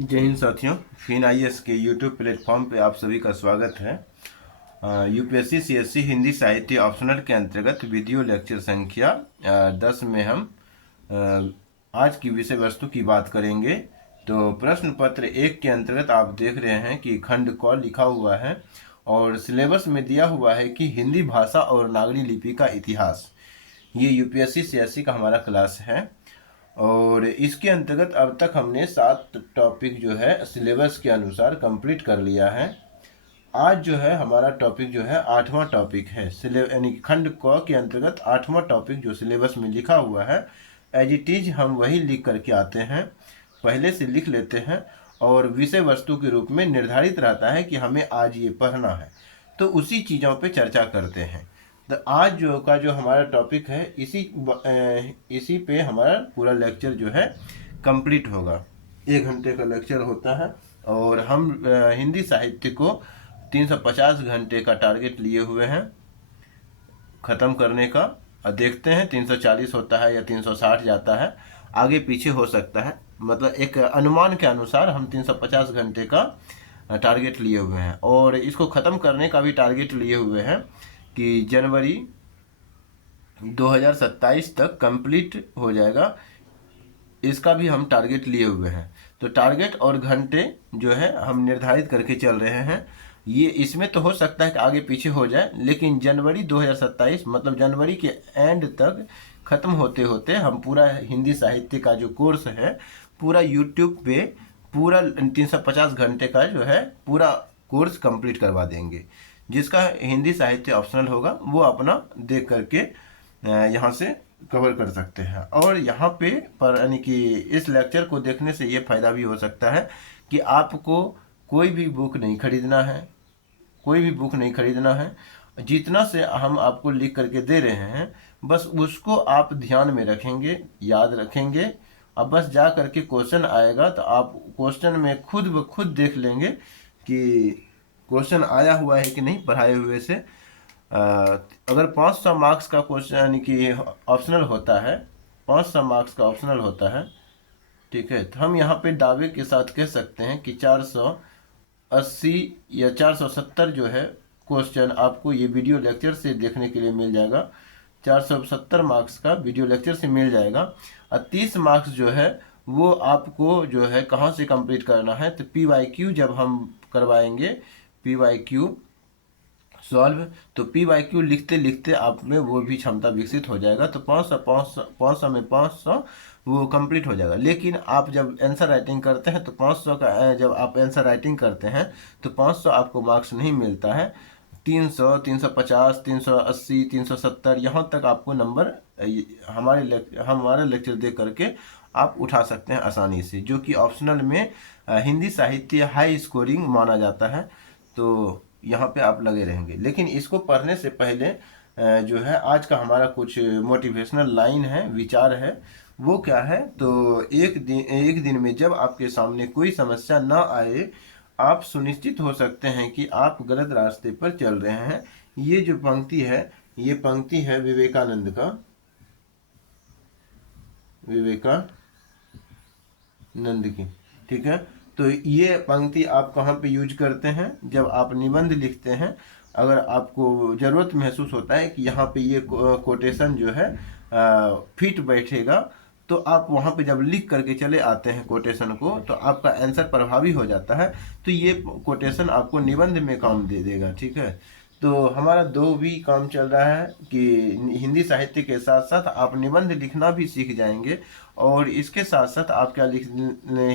जय हिंद साथियों, fin IAS के यूट्यूब प्लेटफॉर्म पे आप सभी का स्वागत है। यूपीएससी सीएससी हिंदी साहित्य ऑप्शनल के अंतर्गत वीडियो लेक्चर संख्या 10 में हम आज की विषय वस्तु की बात करेंगे। तो प्रश्न पत्र 1 के अंतर्गत आप देख रहे हैं कि खंड क लिखा हुआ है और सिलेबस में दिया हुआ है कि हिंदी भाषा और नागरी लिपि का इतिहास। ये यूपीएससी सीएससी का हमारा क्लास है और इसके अंतर्गत अब तक हमने 7 टॉपिक जो है सिलेबस के अनुसार कंप्लीट कर लिया है। आज जो है हमारा टॉपिक जो है 8वां टॉपिक है, यानी खंड क के अंतर्गत 8वां टॉपिक जो सिलेबस में लिखा हुआ है एज इट इज हम वही लिख करके आते हैं, पहले से लिख लेते हैं और विषय वस्तु के रूप में निर्धारित रहता है कि हमें आज ये पढ़ना है, तो उसी चीज़ों पे चर्चा करते हैं। तो आज जो हमारा टॉपिक है इसी पे हमारा पूरा लेक्चर जो है कंप्लीट होगा। 1 घंटे का लेक्चर होता है और हम हिंदी साहित्य को 350 घंटे का टारगेट लिए हुए हैं ख़त्म करने का। देखते हैं 340 होता है या 360 जाता है, आगे पीछे हो सकता है। मतलब एक अनुमान के अनुसार हम 350 घंटे का टारगेट लिए हुए हैं और इसको ख़त्म करने का भी टारगेट लिए हुए हैं कि जनवरी 2027 तक कंप्लीट हो जाएगा। इसका भी हम टारगेट लिए हुए हैं। तो टारगेट और घंटे जो है हम निर्धारित करके चल रहे हैं। ये इसमें तो हो सकता है कि आगे पीछे हो जाए, लेकिन जनवरी 2027 मतलब जनवरी के एंड तक ख़त्म होते होते हम पूरा हिंदी साहित्य का जो कोर्स है पूरा यूट्यूब पे पूरा 350 घंटे का जो है पूरा कोर्स कंप्लीट करवा देंगे। जिसका हिंदी साहित्य ऑप्शनल होगा वो अपना देख करके यहाँ से कवर कर सकते हैं। और यहाँ पे पर यानी कि इस लेक्चर को देखने से ये फ़ायदा भी हो सकता है कि आपको कोई भी बुक नहीं खरीदना है, कोई भी बुक नहीं खरीदना है। जितना से हम आपको लिख करके दे रहे हैं बस उसको आप ध्यान में रखेंगे, याद रखेंगे। अब बस जा करके क्वेश्चन आएगा तो आप क्वेश्चन में खुद ब खुद देख लेंगे कि क्वेश्चन आया हुआ है कि नहीं पढ़ाए हुए से। अगर 500 मार्क्स का क्वेश्चन यानी कि ऑप्शनल होता है, 500 मार्क्स का ऑप्शनल होता है, ठीक है, तो हम यहाँ पे दावे के साथ कह सकते हैं कि 480 या 470 जो है क्वेश्चन आपको ये वीडियो लेक्चर से देखने के लिए मिल जाएगा। 470 मार्क्स का वीडियो लेक्चर से मिल जाएगा और 30 मार्क्स जो है वो आपको जो है कहाँ से कंप्लीट करना है, तो PYQ जब हम करवाएंगे PYQ सॉल्व, तो PYQ लिखते लिखते आप में वो भी क्षमता विकसित हो जाएगा। तो 500 में 500 वो कंप्लीट हो जाएगा। लेकिन आप जब आंसर राइटिंग करते हैं तो 500 का जब आप आंसर राइटिंग करते हैं तो 500 आपको मार्क्स नहीं मिलता है। 300, 350, 380, 370 यहाँ तक आपको नंबर हमारे लेक्चर देख करके आप उठा सकते हैं आसानी से, जो कि ऑप्शनल में हिंदी साहित्य हाई स्कोरिंग माना जाता है। तो यहाँ पे आप लगे रहेंगे। लेकिन इसको पढ़ने से पहले जो है आज का हमारा कुछ मोटिवेशनल लाइन है, विचार है। वो क्या है, तो एक दिन में जब आपके सामने कोई समस्या ना आए आप सुनिश्चित हो सकते हैं कि आप गलत रास्ते पर चल रहे हैं। ये जो पंक्ति है ये पंक्ति है विवेकानंद की, ठीक है। तो ये पंक्ति आप कहाँ पे यूज करते हैं, जब आप निबंध लिखते हैं। अगर आपको ज़रूरत महसूस होता है कि यहाँ पे ये कोटेशन जो है फिट बैठेगा, तो आप वहाँ पे जब लिख करके चले आते हैं कोटेशन को तो आपका आंसर प्रभावी हो जाता है। तो ये कोटेशन आपको निबंध में काम दे देगा, ठीक है। तो हमारा 2 भी काम चल रहा है कि हिंदी साहित्य के साथ साथ आप निबंध लिखना भी सीख जाएंगे और इसके साथ साथ आप क्या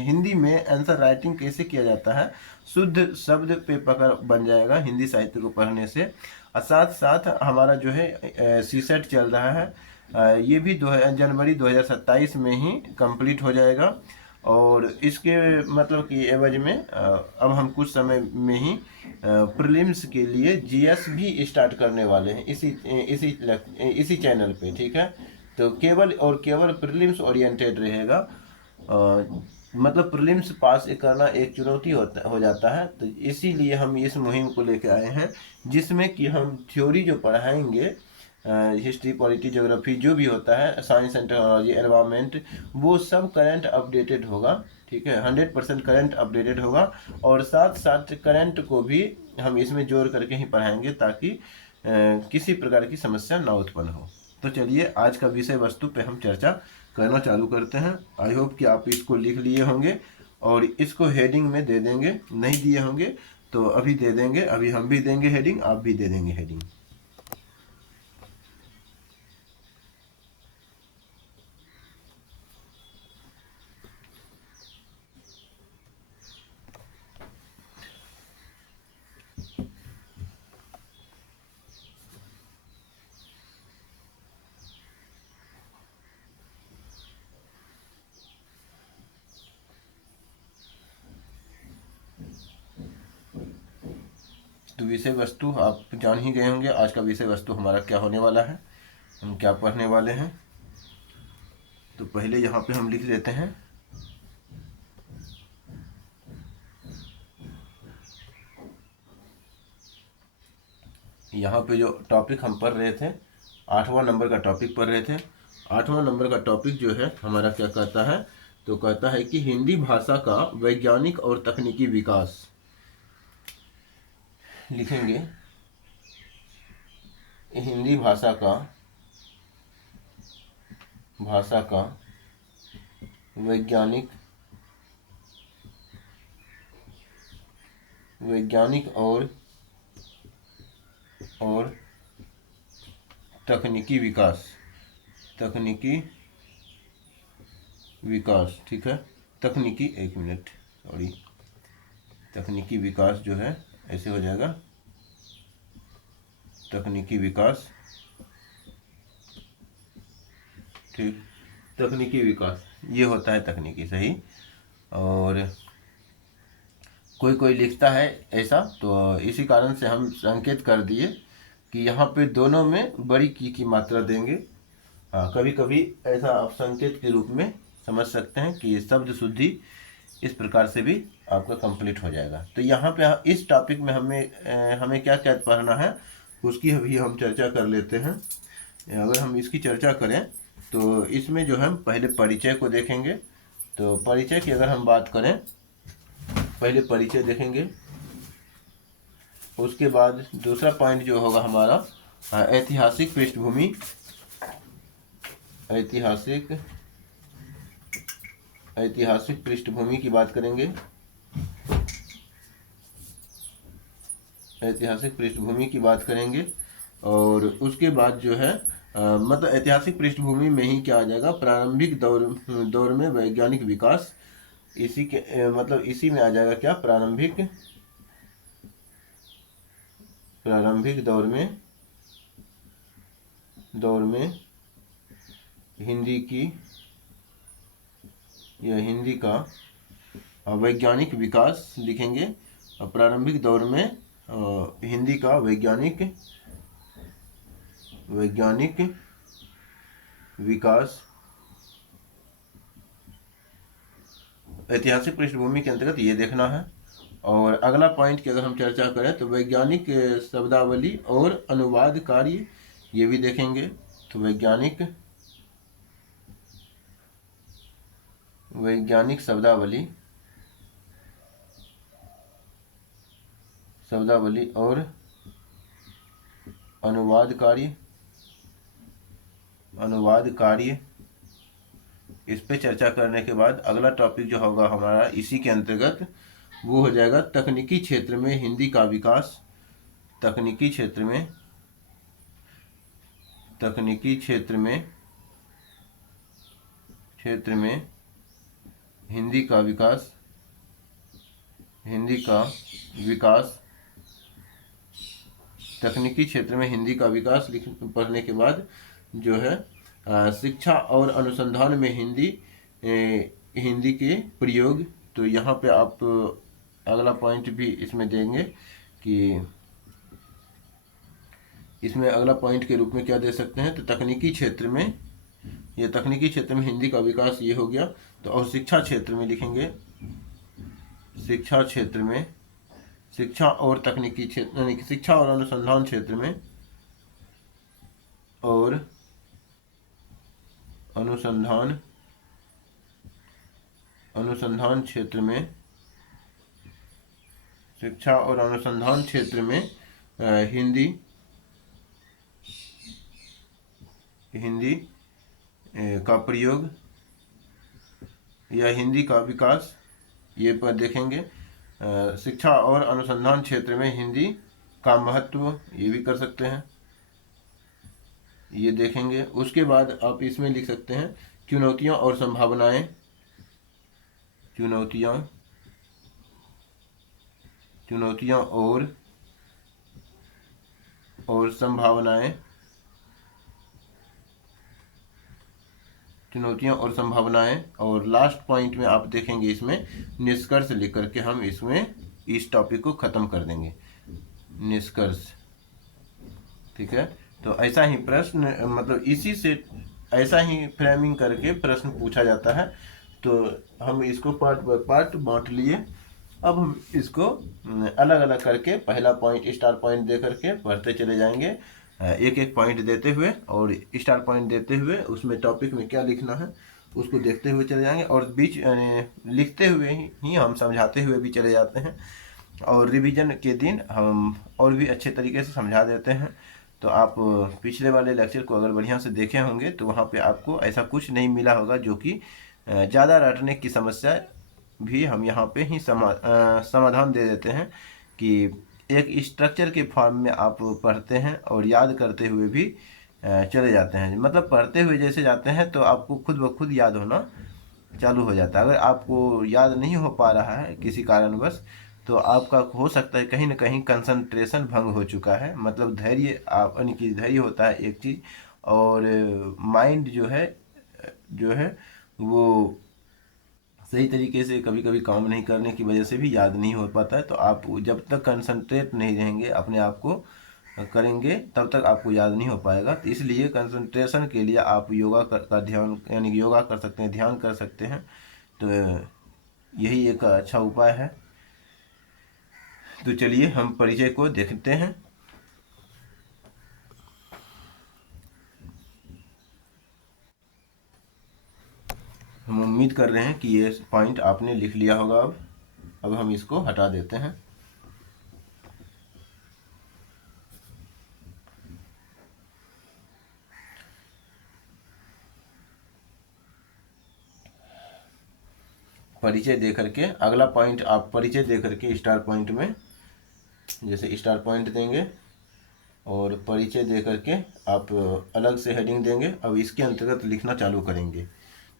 हिंदी में आंसर राइटिंग कैसे किया जाता है, शुद्ध शब्द पे पकड़ बन जाएगा हिंदी साहित्य को पढ़ने से। और साथ साथ हमारा जो है सीसेट चल रहा है, ये भी जनवरी 2027 में ही कंप्लीट हो जाएगा। और इसके मतलब कि एवज में अब हम कुछ समय में ही प्रीलिम्स के लिए जीएस भी स्टार्ट करने वाले हैं इसी चैनल पे, ठीक है। तो केवल प्रीलिम्स ओरिएंटेड रहेगा। मतलब प्रीलिम्स पास करना एक चुनौती हो जाता है। तो इसीलिए हम इस मुहिम को लेकर आए हैं जिसमें कि हम थ्योरी जो पढ़ाएंगे हिस्ट्री, पॉलिटी, ज्योग्राफी जो भी होता है, साइंस एंड टेक्नोलॉजी, एनवायरमेंट, वो सब करंट अपडेटेड होगा। ठीक है, 100% करंट अपडेटेड होगा। और साथ साथ करंट को भी हम इसमें जोड़ करके ही पढ़ाएंगे ताकि किसी प्रकार की समस्या ना उत्पन्न हो। तो चलिए आज का विषय वस्तु पे हम चर्चा करना चालू करते हैं। आई होप कि आप इसको लिख लिए होंगे और इसको हेडिंग में दे देंगे, नहीं दिए होंगे तो अभी दे देंगे, अभी हम भी देंगे हेडिंग, आप भी दे देंगे हेडिंग। तो विषय वस्तु आप जान ही गए होंगे, आज का विषय वस्तु हमारा क्या होने वाला है, हम क्या पढ़ने वाले हैं। तो पहले यहाँ पे हम लिख देते हैं यहाँ पे जो टॉपिक हम पढ़ रहे थे, 8वां नंबर का टॉपिक पढ़ रहे थे। 8वां नंबर का टॉपिक जो है हमारा क्या कहता है, तो कहता है कि हिंदी भाषा का वैज्ञानिक और तकनीकी विकास। लिखेंगे हिंदी भाषा का वैज्ञानिक और तकनीकी विकास। ठीक है, तकनीकी, एक मिनट सॉरी, तकनीकी विकास जो है ऐसे हो जाएगा, तकनीकी विकास। ठीक, तकनीकी विकास ये होता है तकनीकी, सही। और कोई लिखता है ऐसा, तो इसी कारण से हम संकेत कर दिए कि यहाँ पे दोनों में बड़ी की मात्रा देंगे। हाँ, कभी कभी ऐसा आप संकेत के रूप में समझ सकते हैं कि शब्द शुद्धि इस प्रकार से भी आपका कंप्लीट हो जाएगा। तो यहाँ पे इस टॉपिक में हमें क्या क्या पढ़ना है उसकी अभी हम चर्चा कर लेते हैं। अगर हम इसकी चर्चा करें तो इसमें जो हम पहले परिचय को देखेंगे। तो परिचय की अगर हम बात करें, पहले परिचय देखेंगे, उसके बाद दूसरा पॉइंट जो होगा हमारा ऐतिहासिक पृष्ठभूमि, ऐतिहासिक पृष्ठभूमि की बात करेंगे। ऐतिहासिक पृष्ठभूमि की बात करेंगे और उसके बाद जो है मतलब ऐतिहासिक पृष्ठभूमि में ही क्या आ जाएगा, प्रारंभिक दौर में वैज्ञानिक विकास। इसी के मतलब इसी में आ जाएगा क्या, प्रारंभिक दौर में हिंदी का वैज्ञानिक विकास लिखेंगे। और प्रारंभिक दौर में हिंदी का वैज्ञानिक विकास ऐतिहासिक पृष्ठभूमि के अंतर्गत ये देखना है। और अगला पॉइंट की अगर हम चर्चा करें तो वैज्ञानिक शब्दावली और अनुवाद कार्य, ये भी देखेंगे। तो वैज्ञानिक शब्दावली और अनुवाद कार्य, इस पे चर्चा करने के बाद अगला टॉपिक जो होगा हमारा इसी के अंतर्गत वो हो जाएगा तकनीकी क्षेत्र में हिंदी का विकास। तकनीकी क्षेत्र में हिंदी का विकास, तकनीकी क्षेत्र में हिंदी का विकास पढ़ने के बाद जो है शिक्षा और अनुसंधान में हिंदी के प्रयोग। तो यहाँ पे आप अगला पॉइंट भी इसमें देंगे कि इसमें अगला पॉइंट के रूप में क्या दे सकते हैं, तो तकनीकी क्षेत्र में, ये तकनीकी क्षेत्र में हिंदी का विकास ये हो गया। तो और शिक्षा क्षेत्र में लिखेंगे, शिक्षा क्षेत्र में, शिक्षा और तकनीकी क्षेत्र, शिक्षा और अनुसंधान क्षेत्र में, और अनुसंधान क्षेत्र में, शिक्षा और अनुसंधान क्षेत्र में हिंदी का प्रयोग या हिंदी का विकास, ये पर देखेंगे। शिक्षा और अनुसंधान क्षेत्र में हिंदी का महत्व, ये भी कर सकते हैं, ये देखेंगे। उसके बाद आप इसमें लिख सकते हैं चुनौतियां और संभावनाएं, चुनौतियां और संभावनाएं, चुनौतियां और संभावनाएं। और लास्ट पॉइंट में आप देखेंगे इसमें निष्कर्ष लिख करके हम इसमें इस टॉपिक को ख़त्म कर देंगे, निष्कर्ष। ठीक है, तो ऐसा ही प्रश्न, मतलब इसी से ऐसा ही फ्रेमिंग करके प्रश्न पूछा जाता है। तो हम इसको पार्ट बाय पार्ट बांट लिए। अब हम इसको अलग अलग करके पहला पॉइंट स्टार पॉइंट दे करके पढ़ते चले जाएंगे, एक एक पॉइंट देते हुए और स्टार पॉइंट देते हुए उसमें टॉपिक में क्या लिखना है उसको देखते हुए चले जाएंगे, और बीच लिखते हुए ही हम समझाते हुए भी चले जाते हैं। और रिवीजन के दिन हम और भी अच्छे तरीके से समझा देते हैं। तो आप पिछले वाले लेक्चर को अगर बढ़िया से देखे होंगे तो वहाँ पे आपको ऐसा कुछ नहीं मिला होगा जो कि ज़्यादा रटने की समस्या भी हम यहाँ पे ही समाधान दे देते हैं कि एक स्ट्रक्चर के फॉर्म में आप पढ़ते हैं और याद करते हुए भी चले जाते हैं। मतलब पढ़ते हुए जैसे जाते हैं तो आपको खुद ब खुद याद होना चालू हो जाता है। अगर आपको याद नहीं हो पा रहा है किसी कारणवश, तो आपका हो सकता है कहीं ना कहीं कंसंट्रेशन भंग हो चुका है। मतलब धैर्य, आप यानी कि धैर्य होता है एक चीज़, और माइंड जो है वो सही तरीके से कभी कभी काम नहीं करने की वजह से भी याद नहीं हो पाता है। तो आप जब तक कंसंट्रेट नहीं रहेंगे, अपने आप को करेंगे, तब तक आपको याद नहीं हो पाएगा। तो इसलिए कंसंट्रेशन के लिए आप योगा का ध्यान, यानी कि योगा कर सकते हैं, ध्यान कर सकते हैं। तो यही एक अच्छा उपाय है। तो चलिए हम परिचय को देखते हैं। हम उम्मीद कर रहे हैं कि ये पॉइंट आपने लिख लिया होगा। अब हम इसको हटा देते हैं। परिचय दे करके अगला पॉइंट आप परिचय दे करके स्टार पॉइंट में, जैसे स्टार पॉइंट देंगे और परिचय दे करके आप अलग से हेडिंग देंगे। अब इसके अंतर्गत लिखना चालू करेंगे।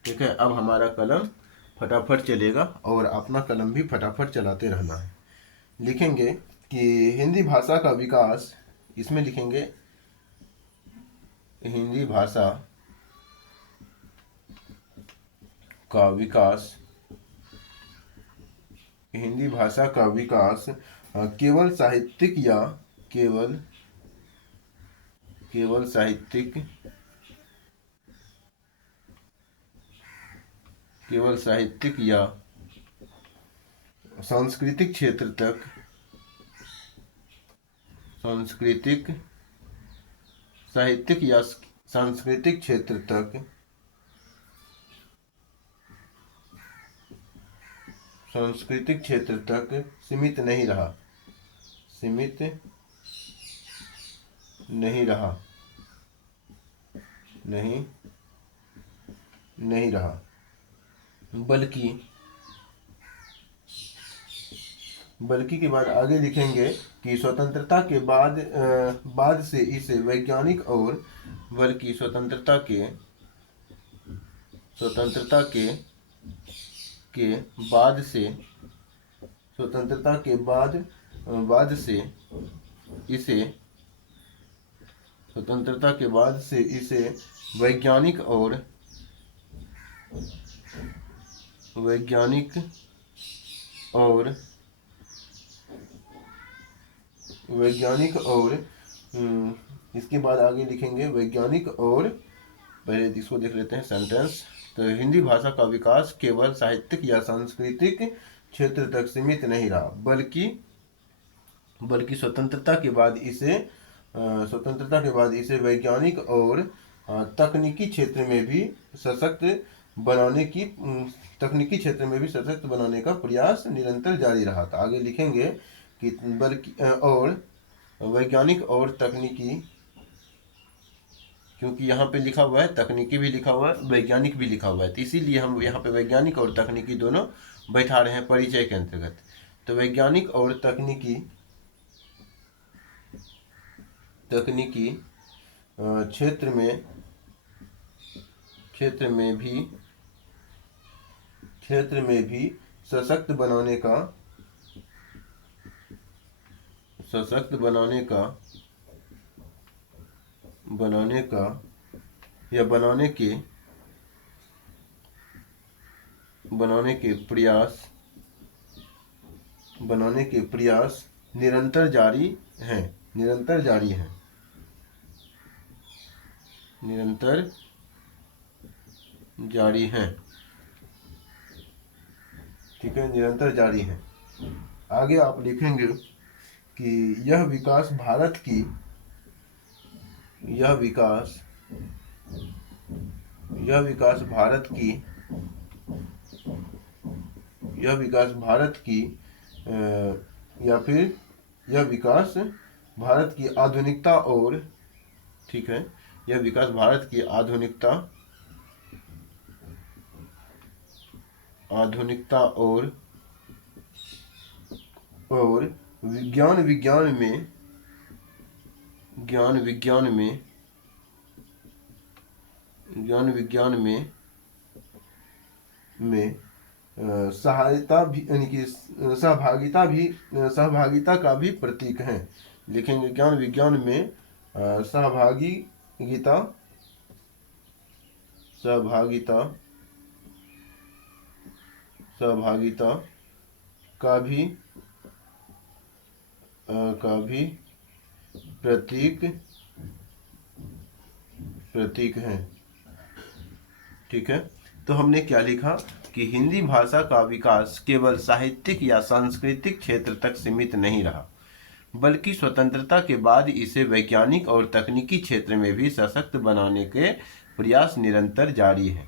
ठीक है, अब हमारा कलम फटाफट चलेगा और अपना कलम भी फटाफट चलाते रहना है। लिखेंगे कि हिंदी भाषा का विकास, इसमें लिखेंगे हिंदी भाषा का विकास, हिंदी भाषा का विकास केवल साहित्यिक या केवल साहित्यिक या सांस्कृतिक क्षेत्र तक, साहित्यिक या सांस्कृतिक क्षेत्र तक, सांस्कृतिक क्षेत्र तक सीमित नहीं रहा, नहीं रहा, बल्कि के बाद आगे लिखेंगे कि स्वतंत्रता के बाद से इसे वैज्ञानिक और, बल्कि स्वतंत्रता के बाद से इसे वैज्ञानिक और इसके बाद आगे लिखेंगे वैज्ञानिक और, पहले इसको देख लेते हैं सेंटेंस। तो हिंदी भाषा का विकास केवल साहित्यिक या सांस्कृतिक क्षेत्र तक सीमित नहीं रहा, बल्कि स्वतंत्रता के बाद इसे स्वतंत्रता के बाद इसे वैज्ञानिक और तकनीकी क्षेत्र में भी सशक्त बनाने की तकनीकी क्षेत्र में भी सशक्त बनाने का प्रयास निरंतर जारी रहा था। आगे लिखेंगे कि बल्कि और वैज्ञानिक और तकनीकी, क्योंकि यहाँ पे लिखा हुआ है तकनीकी भी लिखा हुआ है, वैज्ञानिक भी लिखा हुआ है, तो इसीलिए हम यहाँ पे वैज्ञानिक और तकनीकी दोनों बैठा रहे हैं परिचय के अंतर्गत। तो वैज्ञानिक और तकनीकी क्षेत्र में भी सशक्त बनाने या बनाने के प्रयास निरंतर जारी हैं। ठीक है, निरंतर जारी है। आगे आप लिखेंगे कि यह विकास भारत की या फिर यह विकास भारत की आधुनिकता और, ठीक है, यह विकास भारत की आधुनिकता और ज्ञान विज्ञान में सहायता भी, यानी कि सहभागिता का भी प्रतीक है। लिखेंगे ज्ञान विज्ञान में सहभागिता का भी प्रतीक है। ठीक है, तो हमने क्या लिखा कि हिंदी भाषा का विकास केवल साहित्यिक या सांस्कृतिक क्षेत्र तक सीमित नहीं रहा, बल्कि स्वतंत्रता के बाद इसे वैज्ञानिक और तकनीकी क्षेत्र में भी सशक्त बनाने के प्रयास निरंतर जारी है।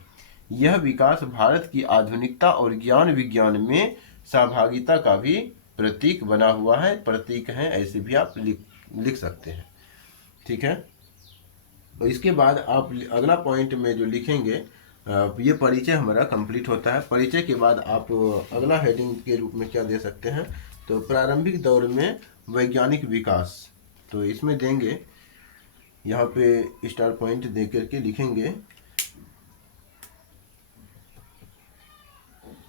यह विकास भारत की आधुनिकता और ज्ञान विज्ञान में सहभागिता का भी प्रतीक बना हुआ है, प्रतीक है, ऐसे भी आप लिख सकते हैं। ठीक है, तो इसके बाद आप अगला पॉइंट में जो लिखेंगे, ये परिचय हमारा कंप्लीट होता है। परिचय के बाद आप अगला हेडिंग के रूप में क्या दे सकते हैं, तो प्रारंभिक दौर में वैज्ञानिक विकास, तो इसमें देंगे, यहाँ पे स्टार पॉइंट दे करके लिखेंगे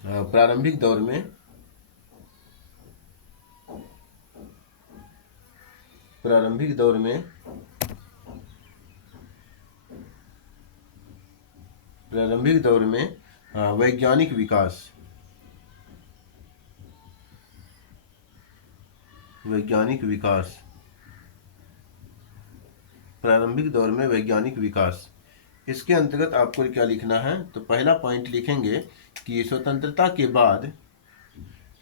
प्रारंभिक दौर में वैज्ञानिक विकास, प्रारंभिक दौर में वैज्ञानिक विकास। इसके अंतर्गत आपको क्या लिखना है, तो पहला पॉइंट लिखेंगे कि स्वतंत्रता के बाद,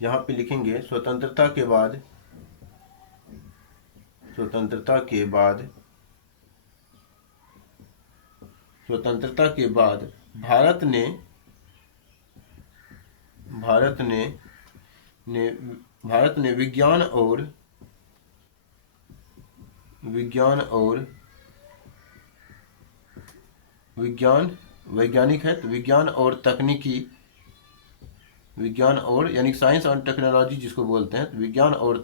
यहाँ पे लिखेंगे स्वतंत्रता के बाद भारत ने वैज्ञानिक है, तो विज्ञान और यानी साइंस और टेक्नोलॉजी जिसको बोलते हैं, तो विज्ञान और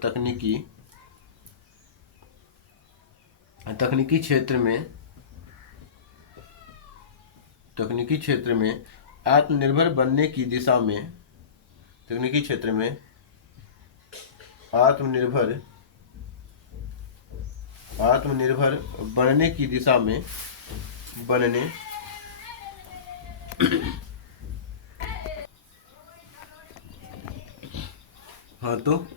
तकनीकी क्षेत्र में आत्मनिर्भर बनने की दिशा में, आत्मनिर्भर बनने की दिशा में हाँ, तो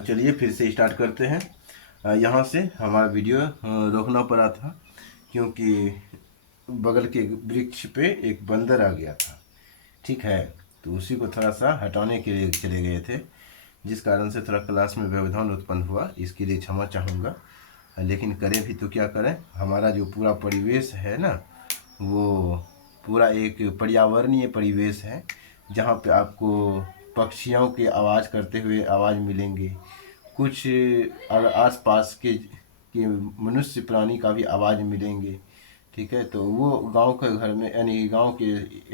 चलिए फिर से स्टार्ट करते हैं। यहाँ से हमारा वीडियो रोकना पड़ा था क्योंकि बगल के वृक्ष पे एक बंदर आ गया था। ठीक है, तो उसी को थोड़ा सा हटाने के लिए चले गए थे, जिस कारण से थोड़ा क्लास में व्यवधान उत्पन्न हुआ, इसके लिए क्षमा चाहूँगा। लेकिन करें भी तो क्या करें, हमारा जो पूरा परिवेश है ना, वो पूरा एक पर्यावरणीय परिवेश है, जहाँ पे आपको पक्षियों के आवाज़ करते हुए आवाज़ मिलेंगे, कुछ आसपास के मनुष्य प्राणी का भी आवाज़ मिलेंगे। ठीक है, तो वो गांव के घर में यानी गांव के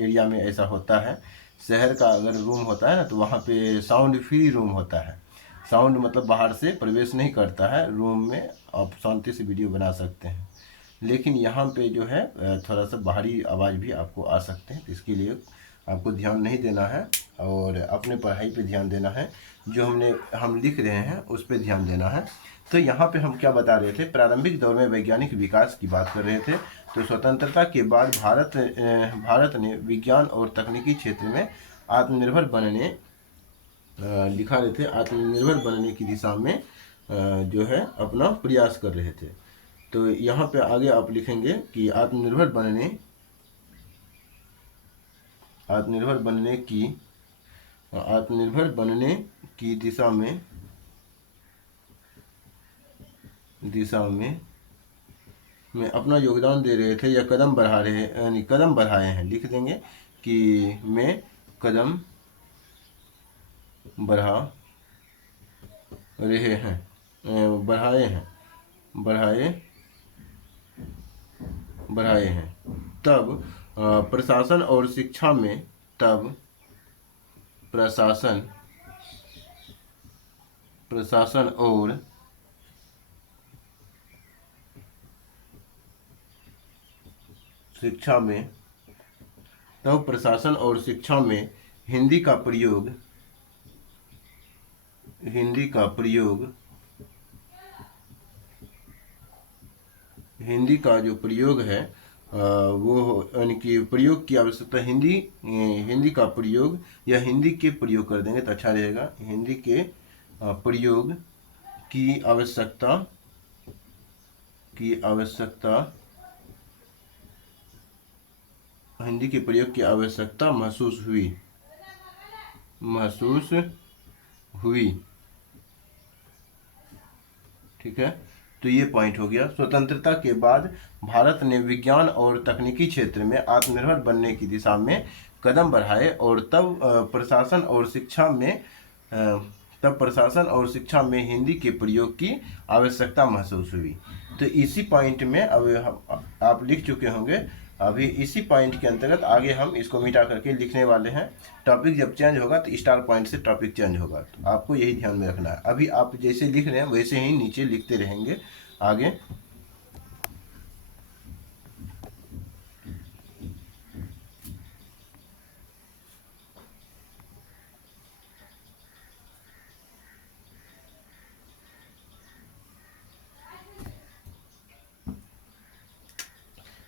एरिया में ऐसा होता है। शहर का अगर रूम होता है ना, तो वहाँ पे साउंड फ्री रूम होता है। साउंड मतलब बाहर से प्रवेश नहीं करता है रूम में, आप शांति से वीडियो बना सकते हैं। लेकिन यहाँ पे जो है थोड़ा सा बाहरी आवाज़ भी आपको आ सकते हैं, तो इसके लिए आपको ध्यान नहीं देना है और अपने पढ़ाई पे ध्यान देना है। जो हम लिख रहे हैं उस पे ध्यान देना है। तो यहाँ पे हम क्या बता रहे थे, प्रारंभिक दौर में वैज्ञानिक विकास की बात कर रहे थे। तो स्वतंत्रता के बाद भारत ने विज्ञान और तकनीकी क्षेत्र में आत्मनिर्भर बनने लिखा रहे थे, आत्मनिर्भर बनने की दिशा में जो है अपना प्रयास कर रहे थे। तो यहाँ पे आगे आप लिखेंगे कि आत्मनिर्भर बनने की दिशा में अपना योगदान दे रहे थे या कदम बढ़ा रहे हैं, यानी कदम बढ़ाए हैं, लिख देंगे कि मैं कदम बढ़ा रहे हैं, बढ़ाए हैं। तब प्रशासन और शिक्षा में प्रशासन और शिक्षा में हिंदी का जो प्रयोग है वो यानी कि प्रयोग की आवश्यकता, हिंदी का प्रयोग या हिंदी के प्रयोग कर देंगे तो अच्छा रहेगा। हिंदी के प्रयोग की आवश्यकता महसूस हुई। ठीक है, तो ये पॉइंट हो गया। स्वतंत्रता के बाद भारत ने विज्ञान और तकनीकी क्षेत्र में आत्मनिर्भर बनने की दिशा में कदम बढ़ाए और तब प्रशासन और शिक्षा में हिंदी के प्रयोग की आवश्यकता महसूस हुई। तो इसी पॉइंट में अब आप लिख चुके होंगे। अभी इसी पॉइंट के अंतर्गत आगे हम इसको मिटा करके लिखने वाले हैं। टॉपिक जब चेंज होगा तो स्टार पॉइंट से टॉपिक चेंज होगा, तो आपको यही ध्यान में रखना है। अभी आप जैसे लिख रहे हैं वैसे ही नीचे लिखते रहेंगे आगे।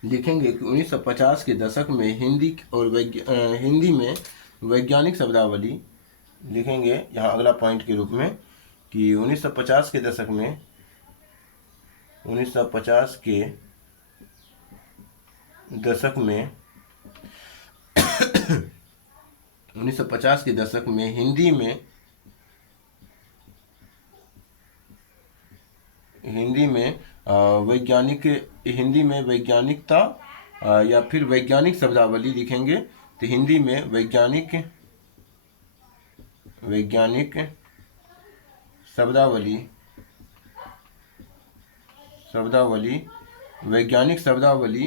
लिखेंगे कि 1950 के दशक में हिंदी में वैज्ञानिक शब्दावली, लिखेंगे यहाँ अगला पॉइंट के रूप में कि 1950 के दशक में 1950 के दशक में हिंदी में वैज्ञानिकता या फिर वैज्ञानिक शब्दावली लिखेंगे। तो हिंदी में वैज्ञानिक शब्दावली वैज्ञानिक शब्दावली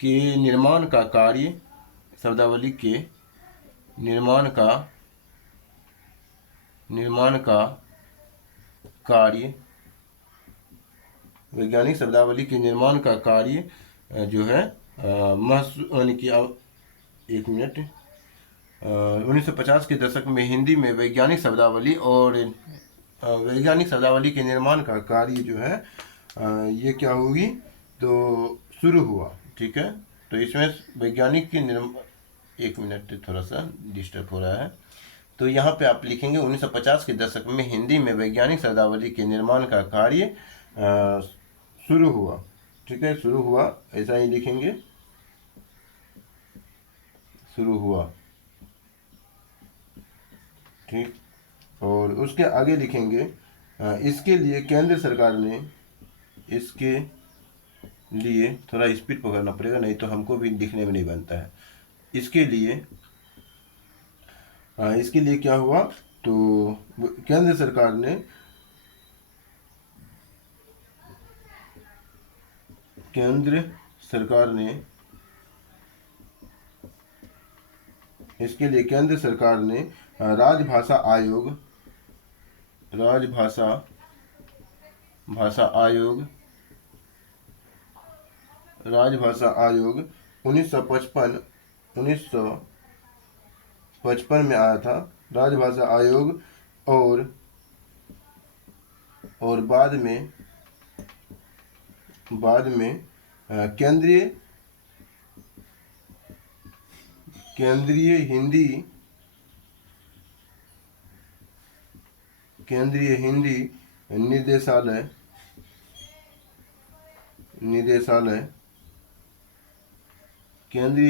के निर्माण का कार्य, शब्दावली के निर्माण का कार्य, वैज्ञानिक शब्दावली के निर्माण का कार्य जो है यानी कि 1950 के दशक में हिंदी में वैज्ञानिक शब्दावली के निर्माण का कार्य जो है ये क्या होगी, तो शुरू हुआ। ठीक है, तो इसमें वैज्ञानिक की एक मिनट थोड़ा सा डिस्टर्ब हो रहा है। तो यहाँ पे आप लिखेंगे 1950 के दशक में हिंदी में वैज्ञानिक शब्दावली के निर्माण का कार्य शुरू हुआ। ठीक है, शुरू हुआ ऐसा ही लिखेंगे, शुरू हुआ। ठीक, और उसके आगे लिखेंगे इसके लिए केंद्र सरकार ने इसके लिए थोड़ा स्पीड पकड़ना पड़ेगा, नहीं तो हमको भी दिखने में नहीं बनता है। इसके लिए इसके लिए क्या हुआ, तो केंद्र सरकार ने इसके लिए केंद्र सरकार ने राजभाषा आयोग राजभाषा भाषा आयोग राजभाषा आयोग 1955 में आया था राजभाषा आयोग। और बाद में केंद्रीय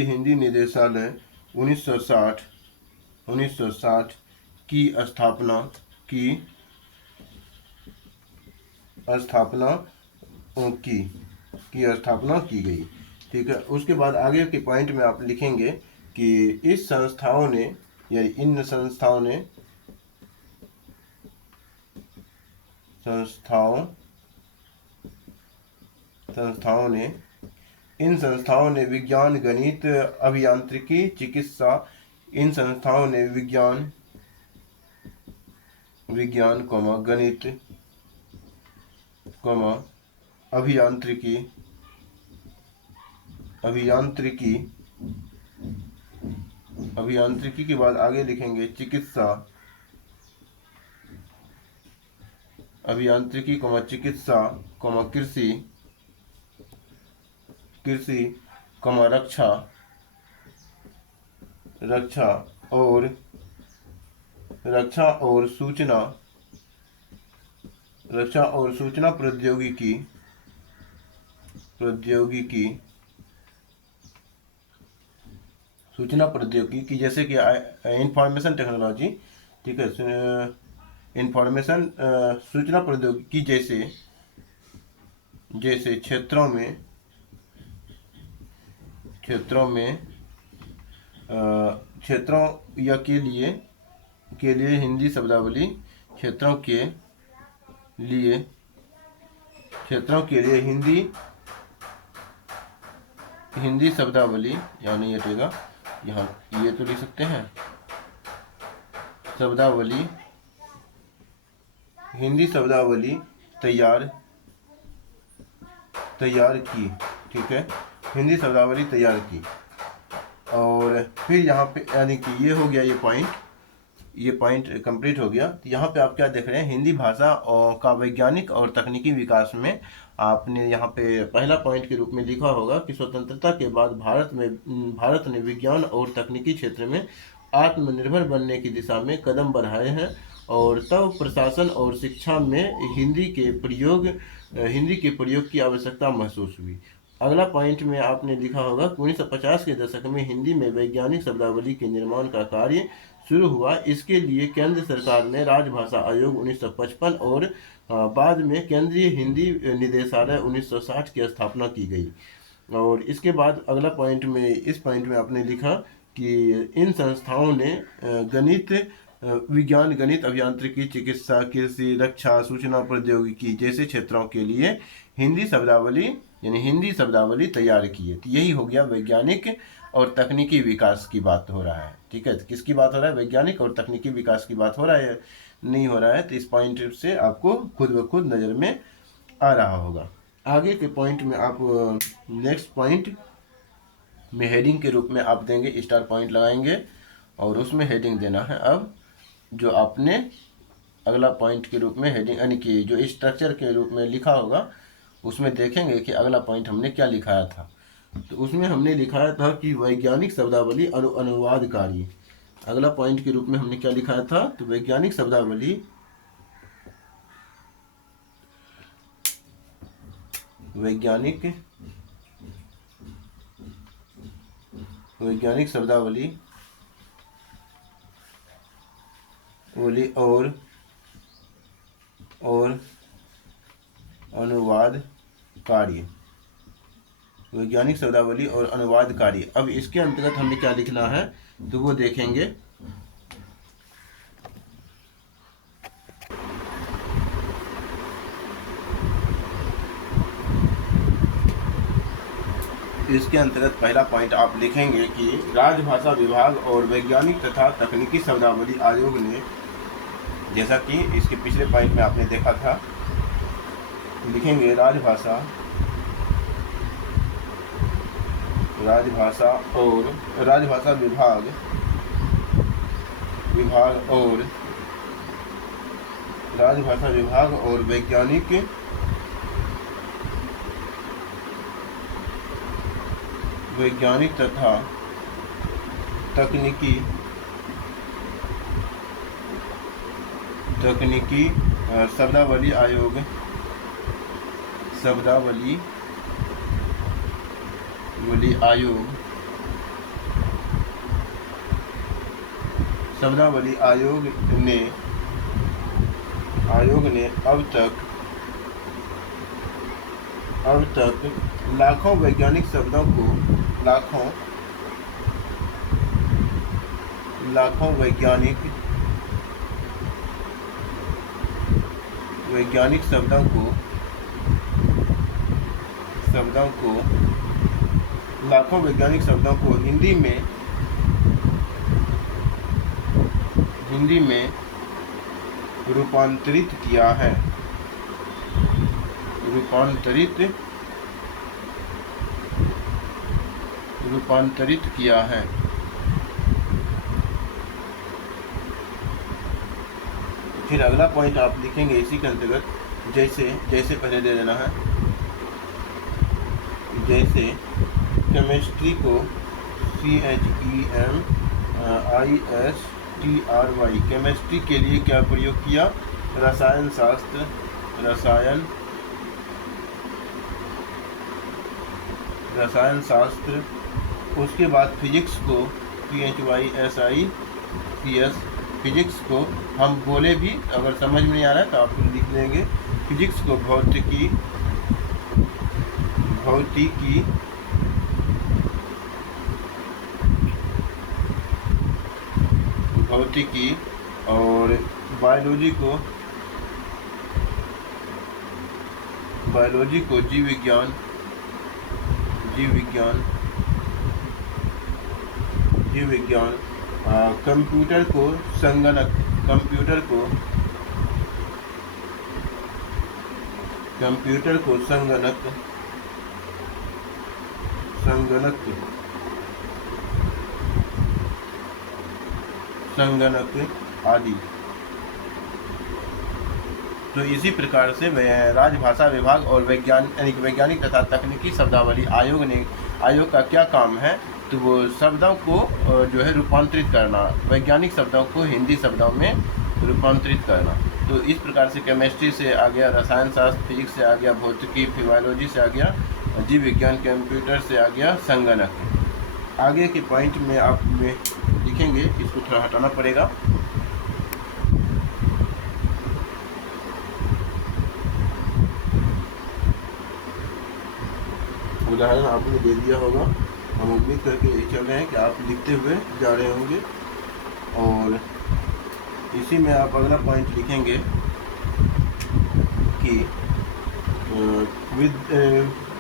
हिंदी निदेशालय 1960 की स्थापना की गई। ठीक है, उसके बाद आगे के पॉइंट में आप लिखेंगे कि इस संस्थाओं ने यानी इन संस्थाओं ने विज्ञान, गणित, अभियांत्रिकी, चिकित्सा, इन संस्थाओं ने विज्ञान, गणित, अभियांत्रिकी के बाद आगे लिखेंगे चिकित्सा, कृषि, रक्षा और सूचना प्रौद्योगिकी, जैसे कि इंफॉर्मेशन टेक्नोलॉजी। ठीक है, सूचना प्रौद्योगिकी जैसे क्षेत्रों या के लिए हिंदी शब्दावली, क्षेत्रों के लिए हिंदी शब्दावली, यानी हटेगा यहाँ, ये तो लिख सकते हैं शब्दावली, हिंदी शब्दावली तैयार की। ठीक है, हिंदी शब्दावली तैयार की। और फिर यहाँ पे यानी कि ये हो गया, ये पॉइंट कंप्लीट हो गया। तो यहाँ पे आप क्या देख रहे हैं, हिंदी भाषा का वैज्ञानिक और तकनीकी विकास में आपने यहाँ पे पहला पॉइंट के रूप में लिखा होगा कि स्वतंत्रता के बाद भारत ने विज्ञान और तकनीकी क्षेत्र में आत्मनिर्भर बनने की दिशा में कदम बढ़ाए हैं, और तब प्रशासन और शिक्षा में हिंदी के प्रयोग की आवश्यकता महसूस हुई। अगला पॉइंट में आपने लिखा होगा कि 1950 के दशक में हिंदी में वैज्ञानिक शब्दावली के निर्माण का कार्य शुरू हुआ। इसके लिए केंद्र सरकार ने राजभाषा आयोग 1955 और बाद में केंद्रीय हिंदी निदेशालय 1960 की स्थापना की गई। और इसके बाद अगला पॉइंट में, इस पॉइंट में आपने लिखा कि इन संस्थाओं ने विज्ञान, गणित, अभियांत्रिकी, चिकित्सा, कृषि, रक्षा, सूचना प्रौद्योगिकी जैसे क्षेत्रों के लिए हिंदी शब्दावली तैयार की है। तो यही हो गया वैज्ञानिक और तकनीकी विकास की बात हो रहा है। ठीक है, किसकी बात हो रहा है, वैज्ञानिक और तकनीकी विकास की बात हो रहा है, नहीं हो रहा है। तो इस पॉइंट से आपको खुद ब खुद नज़र में आ रहा होगा। आगे के पॉइंट में आप नेक्स्ट पॉइंट में हेडिंग के रूप में आप देंगे, स्टार पॉइंट लगाएंगे और उसमें हेडिंग देना है। अब जो आपने अगला पॉइंट के रूप में हेडिंग यानी कि जो स्ट्रक्चर के रूप में लिखा होगा, उसमें देखेंगे कि अगला पॉइंट हमने क्या लिखाया था। तो उसमें हमने लिखाया था कि वैज्ञानिक शब्दावली अनुवादकारी। अगला पॉइंट के रूप में हमने क्या लिखाया था, तो वैज्ञानिक शब्दावली और अनुवाद कार्य, वैज्ञानिक शब्दावली और अनुवाद कार्य। अब इसके अंतर्गत हमें क्या लिखना है तो वो देखेंगे। इसके अंतर्गत पहला पॉइंट आप लिखेंगे कि राजभाषा विभाग और वैज्ञानिक तथा तकनीकी शब्दावली आयोग ने, जैसा कि इसके पिछले पॉइंट में आपने देखा था, लिखेंगे राजभाषा और राजभाषा विभाग और राजभाषा विभाग और वैज्ञानिक तथा तकनीकी शब्दावली आयोग ने अब तक लाखों वैज्ञानिक शब्दों को लाखों वैज्ञानिक शब्दों को हिंदी में रूपांतरित किया है। फिर अगला पॉइंट आप लिखेंगे इसी के अंतर्गत, जैसे पहले दे देना है, जैसे केमिस्ट्री को CHEMISTRY, केमिस्ट्री के लिए क्या प्रयोग किया, रसायन शास्त्र। उसके बाद फिजिक्स को PHYSICS, फिजिक्स को हम बोले भी, अगर समझ में नहीं आ रहा है तो आप लिख लेंगे। फिजिक्स को भौतिकी और बायोलॉजी को जीव विज्ञान, कंप्यूटर को संगणक, आदि। तो इसी प्रकार से राजभाषा विभाग और वैज्ञानिक तथा तकनीकी शब्दावली आयोग का क्या काम है तो वो शब्दों को जो है रूपांतरित करना, वैज्ञानिक शब्दों को हिंदी शब्दों में रूपांतरित करना। तो इस प्रकार से केमिस्ट्री से आ गया, रसायन शास्त्र, फिजिक्स से आ गया, भौतिकी, बायोलॉजी से आ गया, जीव विज्ञान, कंप्यूटर से आ गया, संगणक। आगे के पॉइंट में आप लिखेंगे, इसको थोड़ा हटाना पड़ेगा। उदाहरण आपने दे दिया होगा, हम उम्मीद करके यही चल रहे हैं कि आप लिखते हुए जा रहे होंगे। और इसी में आप अगला पॉइंट लिखेंगे कि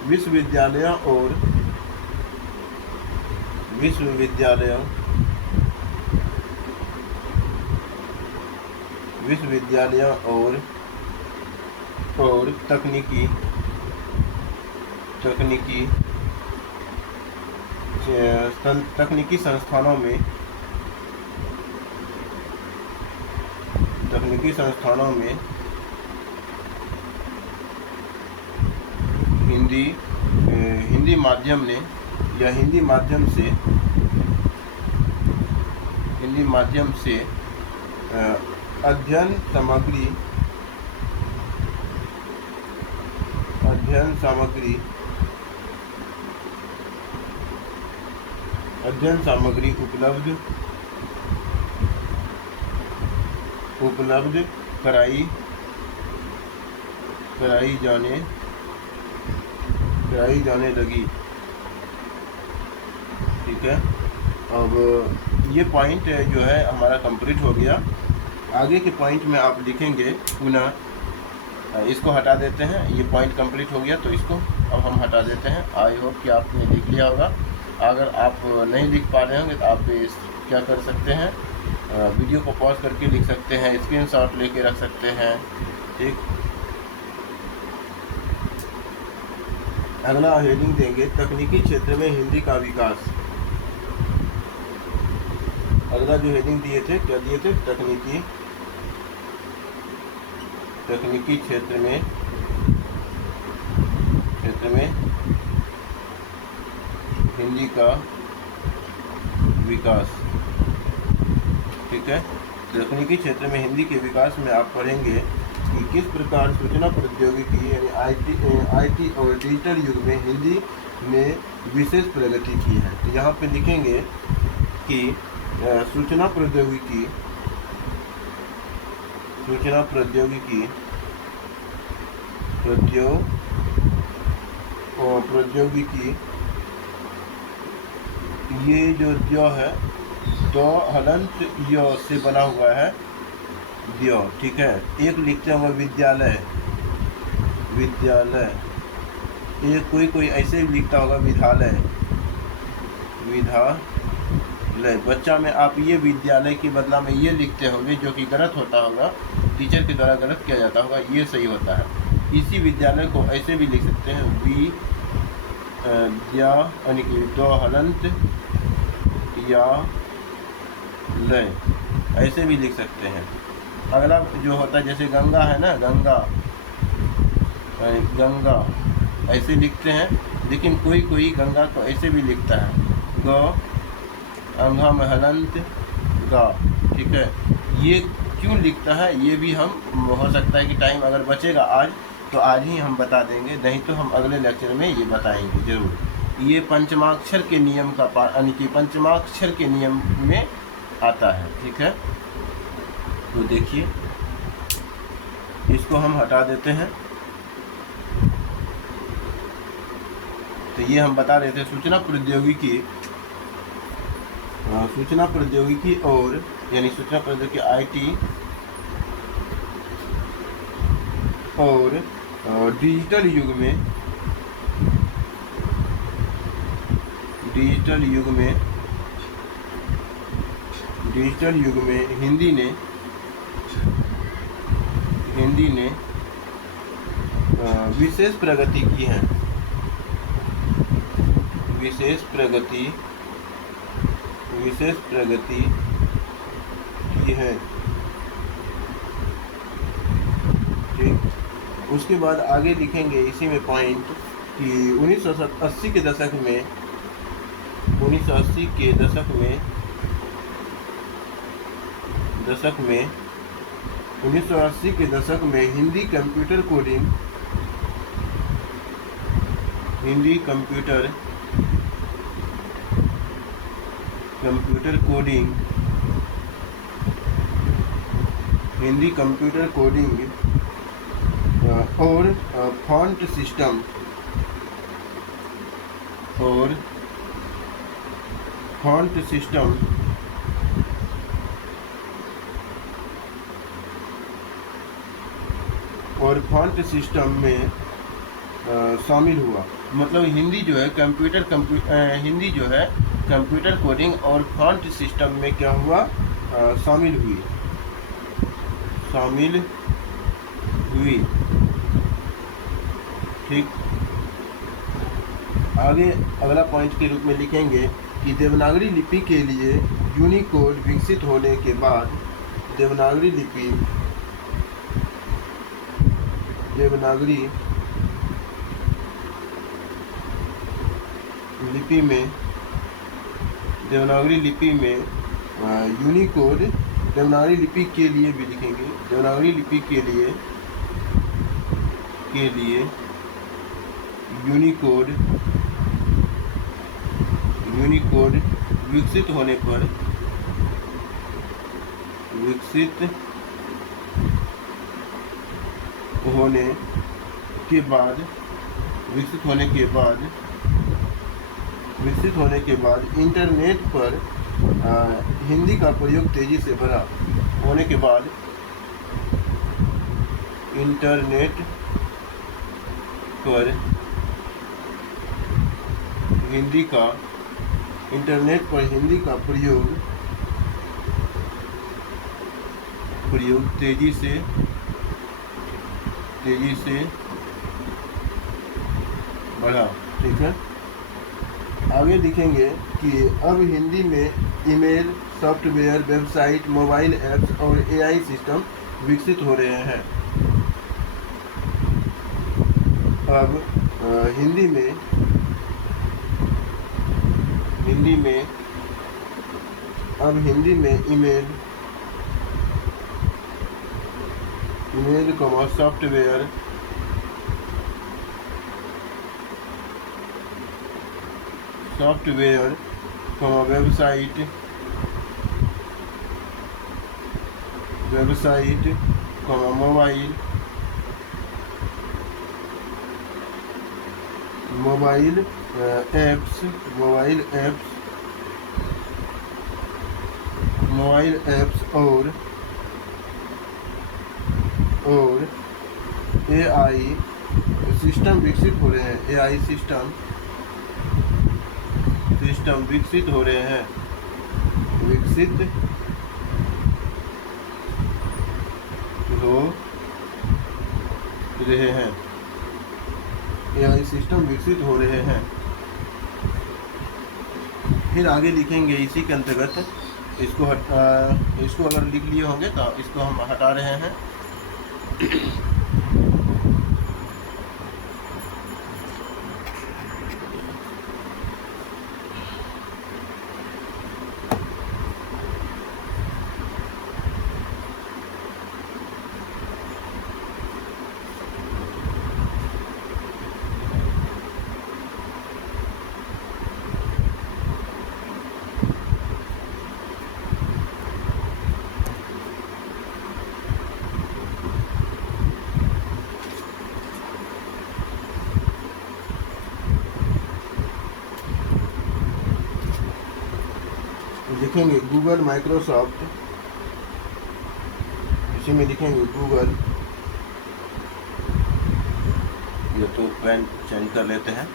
विश्वविद्यालयों और तकनीकी संस्थानों में हिंदी माध्यम से अध्ययन सामग्री उपलब्ध कराई कराई जाने लगी। ठीक है, अब ये पॉइंट जो है हमारा कंप्लीट हो गया। आगे के पॉइंट में आप लिखेंगे पुनः, इसको हटा देते हैं, ये पॉइंट कंप्लीट हो गया तो इसको अब हम हटा देते हैं। आई होप कि आपने लिख लिया होगा। अगर आप नहीं लिख पा रहे होंगे तो आप क्या कर सकते हैं, वीडियो को पॉज करके लिख सकते हैं, स्क्रीनशॉट लेके रख सकते हैं। ठीक, अगला हेडिंग देंगे तकनीकी क्षेत्र में हिंदी का विकास। अगला जो हेडिंग दिए थे, क्या दिए थे, तकनीकी क्षेत्र में हिंदी का विकास। ठीक है, तकनीकी क्षेत्र में हिंदी के विकास में आप पढ़ेंगे कि किस प्रकार सूचना प्रौद्योगिकी यानी आईटी और डिजिटल युग में हिंदी ने विशेष प्रगति की है। तो यहाँ पे लिखेंगे कि सूचना प्रौद्योगिकी ये जो द्यो है, दो हलंत यो से बना हुआ है द्यो। ठीक है, एक लिखते हैं विद्यालय, एक कोई ऐसे भी लिखता होगा विद्यालय। बच्चा में आप ये विद्यालय के बदला में ये लिखते होंगे, जो कि गलत होता होगा, टीचर के द्वारा गलत किया जाता होगा, ये सही होता है। इसी विद्यालय को ऐसे भी लिख सकते हैं यानी कि दो हलंत या लय, ऐसे भी लिख सकते हैं। अगला जो होता है जैसे गंगा है ना, गंगा ऐसे लिखते हैं, लेकिन कोई गंगा को ऐसे भी लिखता है ग अंगा में हलंत गा। ठीक है, ये क्यों लिखता है ये भी हम हो सकता है कि टाइम अगर बचेगा आज तो आज ही हम बता देंगे, नहीं तो हम अगले लेक्चर में ये बताएंगे जरूर। ये पंचमाक्षर के नियम का यानी कि पंचमाक्षर के नियम में आता है। ठीक है, तो देखिए इसको हम हटा देते हैं। तो ये हम बता रहे थे सूचना प्रौद्योगिकी और यानी सूचना प्रौद्योगिकी आईटी और डिजिटल युग में हिंदी ने विशेष प्रगति की है। विशेष प्रगति की है। ठीक, उसके बाद आगे लिखेंगे इसी में पॉइंट कि 1980 के दशक में हिंदी कंप्यूटर कोडिंग और फॉन्ट सिस्टम में शामिल हुआ। मतलब हिंदी जो है कंप्यूटर कोडिंग और फॉन्ट सिस्टम में क्या हुआ, शामिल हुई। ठीक, आगे अगला पॉइंट के रूप में लिखेंगे कि देवनागरी लिपि के लिए यूनिकोड विकसित होने के बाद देवनागरी लिपि में यूनिकोड, देवनागरी लिपि के लिए भी लिखेंगे, देवनागरी लिपि के लिए यूनिकोड विकसित होने के बाद विकसित होने के बाद इंटरनेट पर हिंदी का प्रयोग तेजी से बढ़ा। होने के बाद इंटरनेट पर हिंदी का प्रयोग तेजी से बढ़ा। ठीक है, आगे लिखेंगे कि अब हिंदी में email, software, website, mobile apps और एआई सिस्टम विकसित हो रहे हैं। अब हिंदी में email, software, website, mobile apps और एआई सिस्टम विकसित हो रहे हैं। एआई सिस्टम विकसित हो रहे हैं। एआई सिस्टम विकसित हो रहे हैं। फिर आगे लिखेंगे इसी के अंतर्गत इसको अगर लिख लिए होंगे तो इसको हम हटा रहे हैं। लिखेंगे गूगल, माइक्रोसॉफ्ट, इसी में लिखेंगे गूगल। ये तो पेन चेंज कर लेते हैं।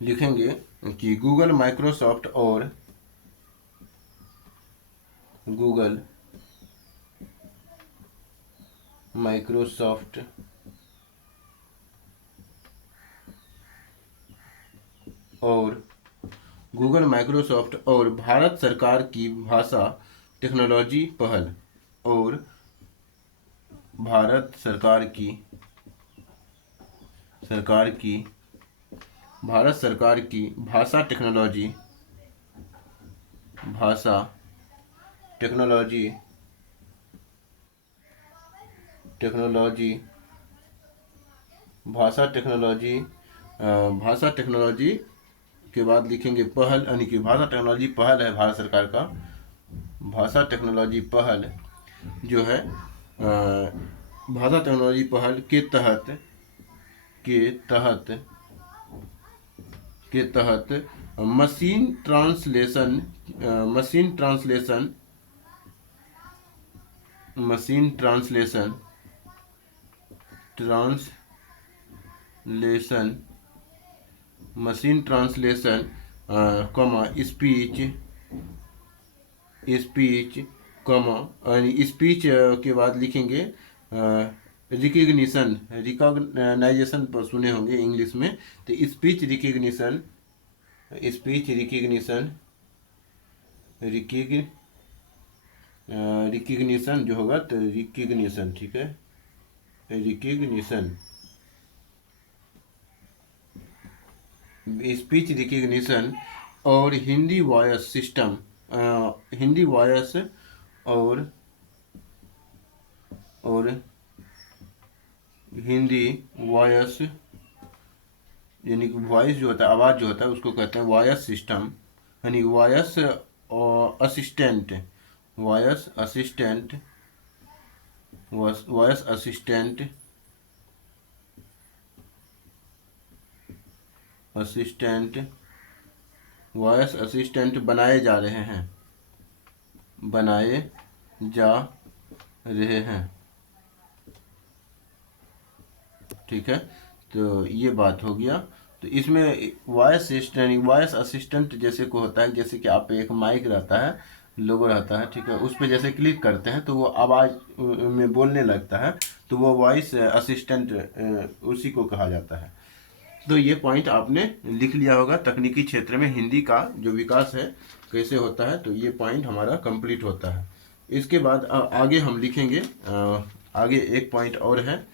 लिखेंगे कि गूगल, माइक्रोसॉफ्ट और भारत सरकार की भाषा टेक्नोलॉजी पहल और भारत सरकार की भाषा टेक्नोलॉजी के बाद लिखेंगे पहल, यानी कि भाषा टेक्नोलॉजी पहल है भारत सरकार का। भाषा टेक्नोलॉजी पहल जो है भाषा टेक्नोलॉजी पहल के तहत मशीन ट्रांसलेशन स्पीच के बाद लिखेंगे रिकॉग्नाइजेशन पर सुने होंगे इंग्लिश में, तो स्पीच रिकग्निशन जो होगा तो रिकग्निशन, ठीक है, स्पीच रिकग्निशन और हिंदी वॉयस और हिंदी वॉयस, यानी कि वॉइस जो होता है, आवाज़ जो होता है, उसको कहते हैं वॉयस सिस्टम, यानी voice assistant, voice assistant, voice assistant, voice assistant बनाए जा रहे हैं, बनाए जा रहे हैं। ठीक है, तो ये बात हो गया। तो इसमें वॉयस असिस्टेंट जैसे को होता है, जैसे कि आप पे एक माइक रहता है, लोगो रहता है, ठीक है, उस पर जैसे क्लिक करते हैं तो वो आवाज़ में बोलने लगता है, तो वो वॉइस असिस्टेंट उसी को कहा जाता है। तो ये पॉइंट आपने लिख लिया होगा, तकनीकी क्षेत्र में हिंदी का जो विकास है कैसे होता है, तो ये पॉइंट हमारा कंप्लीट होता है। इसके बाद आगे हम लिखेंगे, आगे एक पॉइंट और है,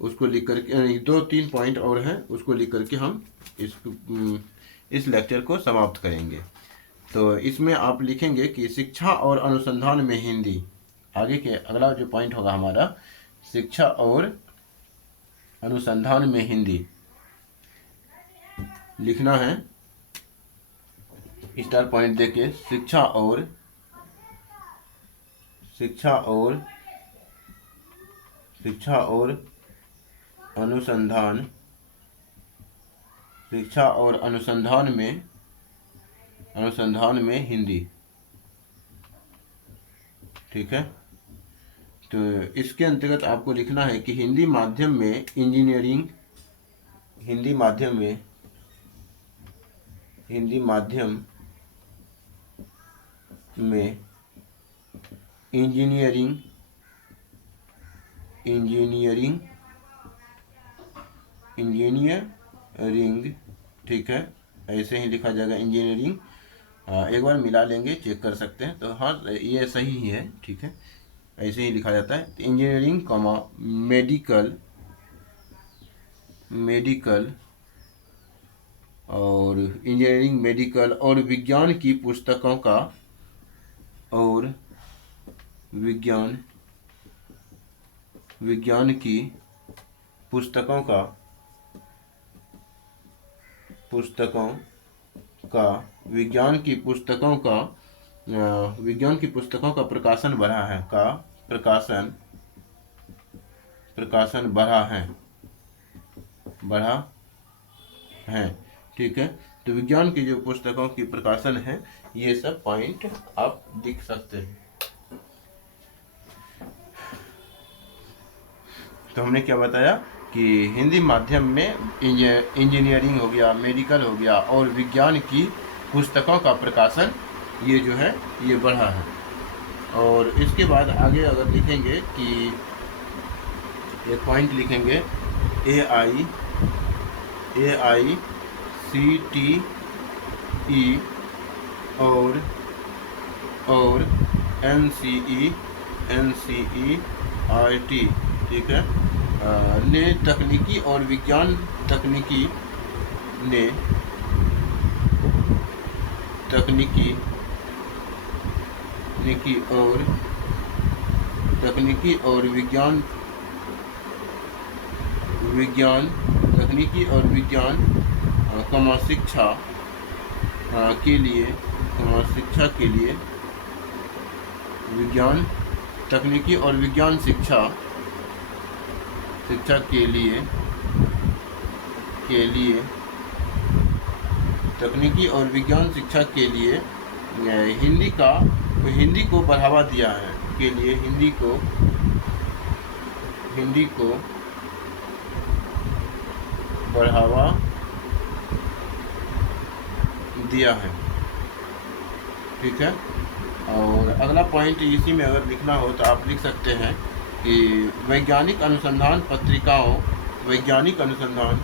उसको लिख करके 2-3 पॉइंट और हैं, उसको लिख करके हम इस लेक्चर को समाप्त करेंगे। तो इसमें आप लिखेंगे कि शिक्षा और अनुसंधान में हिंदी, आगे के अगला जो पॉइंट होगा हमारा, शिक्षा और अनुसंधान में हिंदी लिखना है, स्टार पॉइंट देके, शिक्षा और अनुसंधान, शिक्षा और अनुसंधान में हिंदी। ठीक है, तो इसके अंतर्गत आपको लिखना है कि हिंदी माध्यम में इंजीनियरिंग, हिंदी माध्यम में इंजीनियरिंग, ठीक है, ऐसे ही लिखा जाएगा इंजीनियरिंग। एक बार मिला लेंगे, चेक कर सकते हैं, तो हाँ ये सही ही है, ठीक है, ऐसे ही लिखा जाता है। इंजीनियरिंग कॉमा मेडिकल और इंजीनियरिंग, मेडिकल और विज्ञान की पुस्तकों का, और विज्ञान की पुस्तकों का विज्ञान की पुस्तकों का प्रकाशन बढ़ा है, प्रकाशन बढ़ा है। ठीक है, तो विज्ञान की जो पुस्तकों की प्रकाशन है, ये सब पॉइंट आप लिख सकते हैं। तो हमने क्या बताया कि हिंदी माध्यम में इंजीनियरिंग हो गया, मेडिकल हो गया और विज्ञान की पुस्तकों का प्रकाशन ये जो है ये बढ़ा है। और इसके बाद आगे अगर लिखेंगे कि एक पॉइंट लिखेंगे AICTE और NCERT, ठीक है, ने तकनीकी और विज्ञान तकनीकी और विज्ञान शिक्षा के लिए विज्ञान तकनीकी और विज्ञान शिक्षा के लिए तकनीकी और विज्ञान शिक्षा के लिए हिंदी को बढ़ावा दिया है, के लिए हिंदी को बढ़ावा दिया है। ठीक है, और अगला पॉइंट इसी में अगर लिखना हो तो आप लिख सकते हैं कि वैज्ञानिक अनुसंधान पत्रिकाओं, वैज्ञानिक अनुसंधान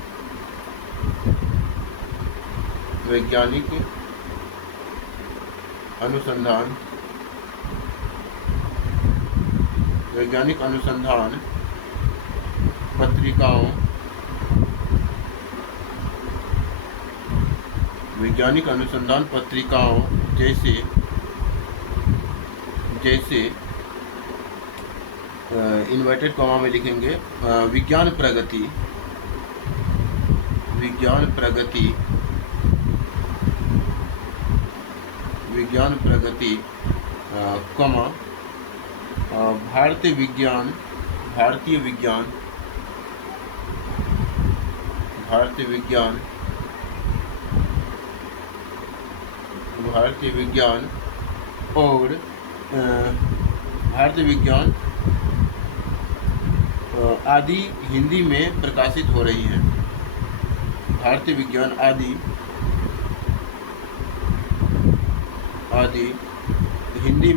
पत्रिकाओं, वैज्ञानिक अनुसंधान पत्रिकाओं जैसे इन्वर्टेड कॉमा में लिखेंगे विज्ञान प्रगति, विज्ञान प्रगति, विज्ञान प्रगति कॉमा भारतीय विज्ञान, भारतीय विज्ञान, भारतीय विज्ञान, भारतीय विज्ञान और भारतीय विज्ञान आदि हिंदी में प्रकाशित हो रही हैं। भारतीय विज्ञान आदि हिंदी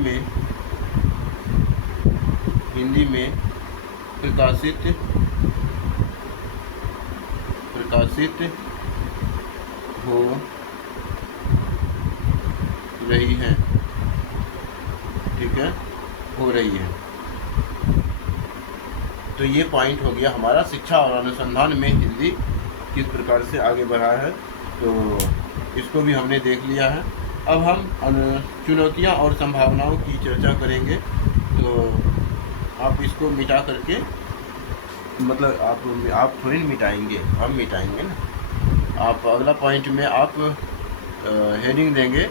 में प्रकाशित हो रही हैं। ठीक है, हो रही है। तो ये पॉइंट हो गया हमारा शिक्षा और अनुसंधान में हिंदी किस प्रकार से आगे बढ़ा है, तो इसको भी हमने देख लिया है। अब हम चुनौतियां और संभावनाओं की चर्चा करेंगे। तो आप इसको मिटा करके, मतलब आप थोड़ी मिटाएंगे, हम मिटाएंगे ना। आप अगला पॉइंट में आप हेडिंग देंगे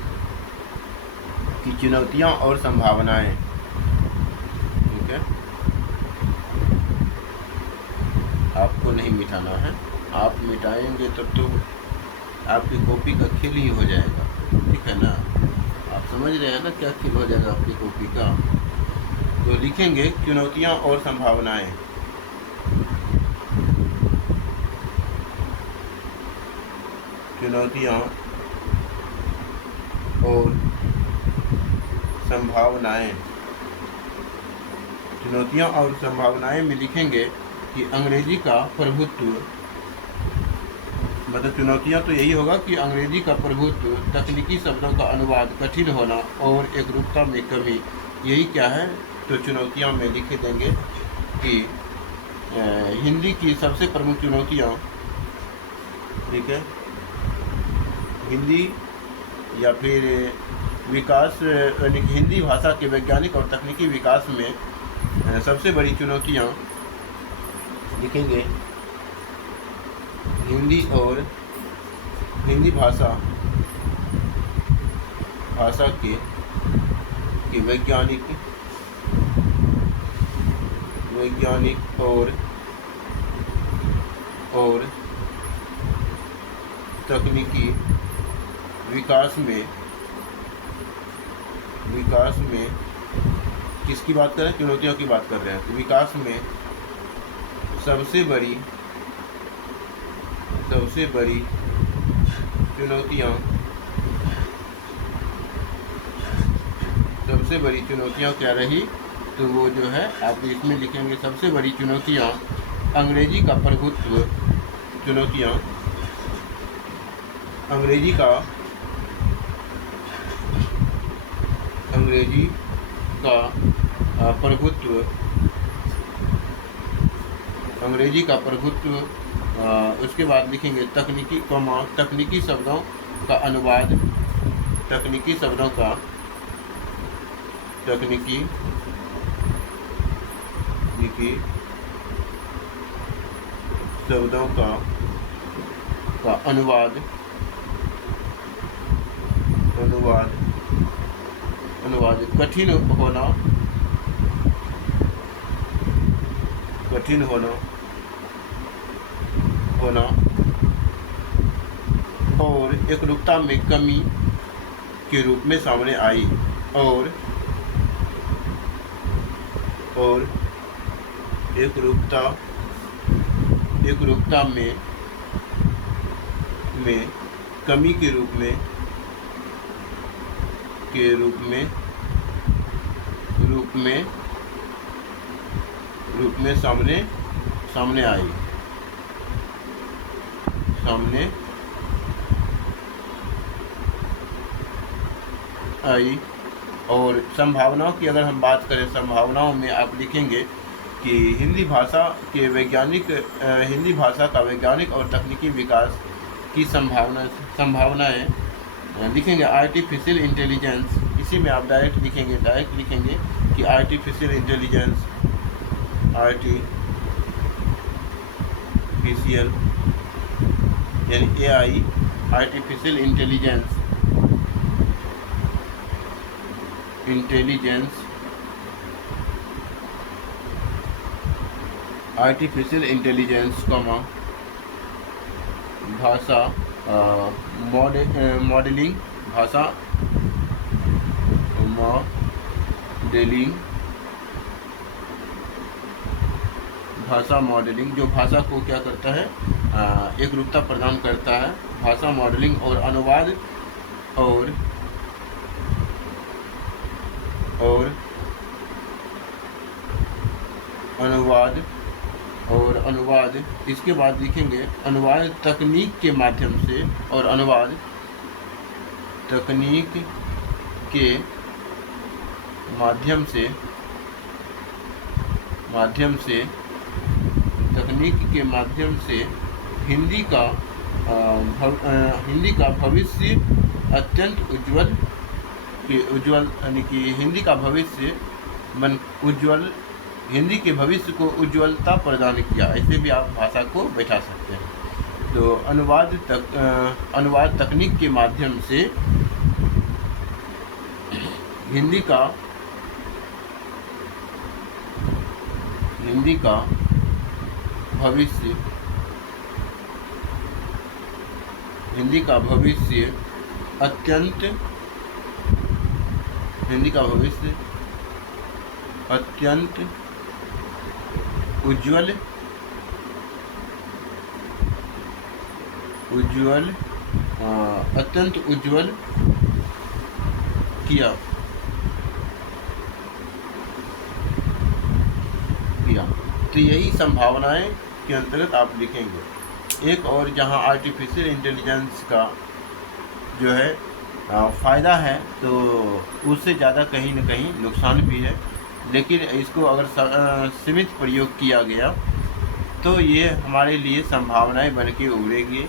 कि चुनौतियां और संभावनाएं। ठीक है, आपको नहीं मिटाना है, आप मिटाएंगे तब तो आपकी कॉपी का खेल ही हो जाएगा। ठीक है ना, आप समझ रहे हैं ना क्या खेल हो जाएगा आपकी कॉपी का। तो लिखेंगे चुनौतियां और संभावनाएं। चुनौतियां और संभावनाएं। चुनौतियां और संभावनाएं में लिखेंगे कि अंग्रेजी का प्रभुत्व, मतलब चुनौतियां तो यही होगा कि अंग्रेजी का प्रभुत्व, तकनीकी शब्दों का अनुवाद कठिन होना और एकरूपता में कमी, यही क्या है। तो चुनौतियां में लिख देंगे कि हिंदी की सबसे प्रमुख चुनौतियां, ठीक है, हिंदी या फिर विकास, हिंदी भाषा के वैज्ञानिक और तकनीकी विकास में सबसे बड़ी चुनौतियां लिखेंगे हिंदी और हिंदी भाषा के वैज्ञानिक और तकनीकी विकास में किसकी बात कर रहे हैं, चुनौतियों की बात कर रहे हैं। तो विकास में सबसे बड़ी चुनौतियां क्या रही, तो वो जो है आप इसमें लिखेंगे सबसे बड़ी चुनौतियां अंग्रेजी का प्रभुत्व, चुनौतियां अंग्रेजी का प्रभुत्व, उसके बाद लिखेंगे तकनीकी शब्दों का अनुवाद, तकनीकी शब्दों का अनुवाद कठिन होना और एकरूपता में कमी के रूप में सामने आई, और एकरूपता में कमी के रूप में सामने आई। और संभावनाओं की अगर हम बात करें, संभावनाओं में आप लिखेंगे कि हिंदी भाषा का वैज्ञानिक और तकनीकी विकास की संभावनाएं लिखेंगे आर्टिफिशियल इंटेलिजेंस। इसी में आप डायरेक्ट लिखेंगे कि आर्टिफिशियल इंटेलिजेंस आर्टिफिशियल यानी AI आर्टिफिशियल इंटेलिजेंस भाषा मॉडलिंग भाषा मॉडलिंग जो भाषा को क्या करता है, एक रूपता प्रदान करता है। भाषा मॉडलिंग और अनुवाद और अनुवाद इसके बाद लिखेंगे अनुवाद तकनीक के माध्यम से और अनुवाद तकनीक के माध्यम से हिंदी का भविष्य अत्यंत उज्जवल यानी कि हिंदी के भविष्य को उज्ज्वलता प्रदान किया। ऐसे भी आप भाषा को बैठा सकते हैं। तो अनुवाद तकनीक के माध्यम से हिंदी का भविष्य अत्यंत उज्ज्वल किया। तो यही संभावनाएं के अंतर्गत आप लिखेंगे। एक और जहां आर्टिफिशियल इंटेलिजेंस का जो है फ़ायदा है, तो उससे ज़्यादा कहीं न कहीं नुकसान भी है। लेकिन इसको अगर सीमित प्रयोग किया गया तो ये हमारे लिए संभावनाएं बन के उभरेगी।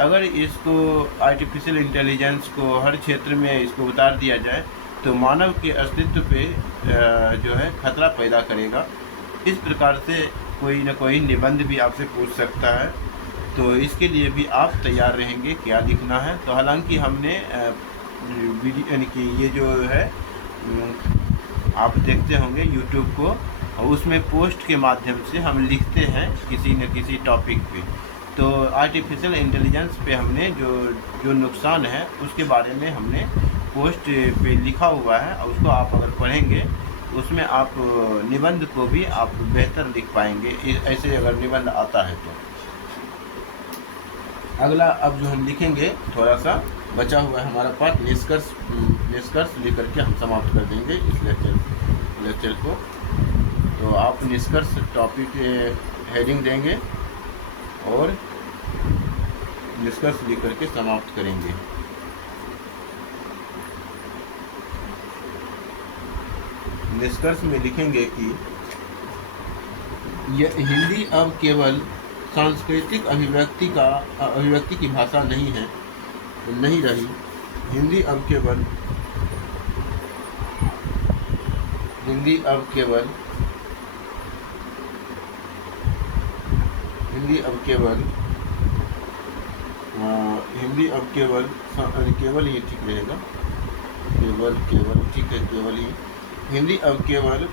अगर इसको आर्टिफिशियल इंटेलिजेंस को हर क्षेत्र में इसको उतार दिया जाए तो मानव के अस्तित्व पे जो है खतरा पैदा करेगा। इस प्रकार से कोई न कोई निबंध भी आपसे पूछ सकता है, तो इसके लिए भी आप तैयार रहेंगे क्या लिखना है। तो हालांकि हमने वीडियो यानी कि ये जो है आप देखते होंगे यूट्यूब को, उसमें पोस्ट के माध्यम से हम लिखते हैं किसी न किसी टॉपिक पे। तो आर्टिफिशियल इंटेलिजेंस पे हमने जो नुकसान है उसके बारे में हमने पोस्ट पे लिखा हुआ है, और उसको आप अगर पढ़ेंगे उसमें आप निबंध को भी आप बेहतर लिख पाएंगे, ऐसे अगर निबंध आता है तो। अगला अब जो हम लिखेंगे थोड़ा सा बचा हुआ है हमारा पार्ट निष्कर्ष लेकर के हम समाप्त कर देंगे इस लेक्चर को। तो आप निष्कर्ष टॉपिक हेडिंग देंगे और निष्कर्ष लेकर के समाप्त करेंगे। निष्कर्ष में लिखेंगे कि यह हिंदी अब केवल सांस्कृतिक अभिव्यक्ति की भाषा नहीं रही। हिंदी अब केवल ये ठीक रहेगा, केवल ठीक है, केवल ही हिंदी अब केवल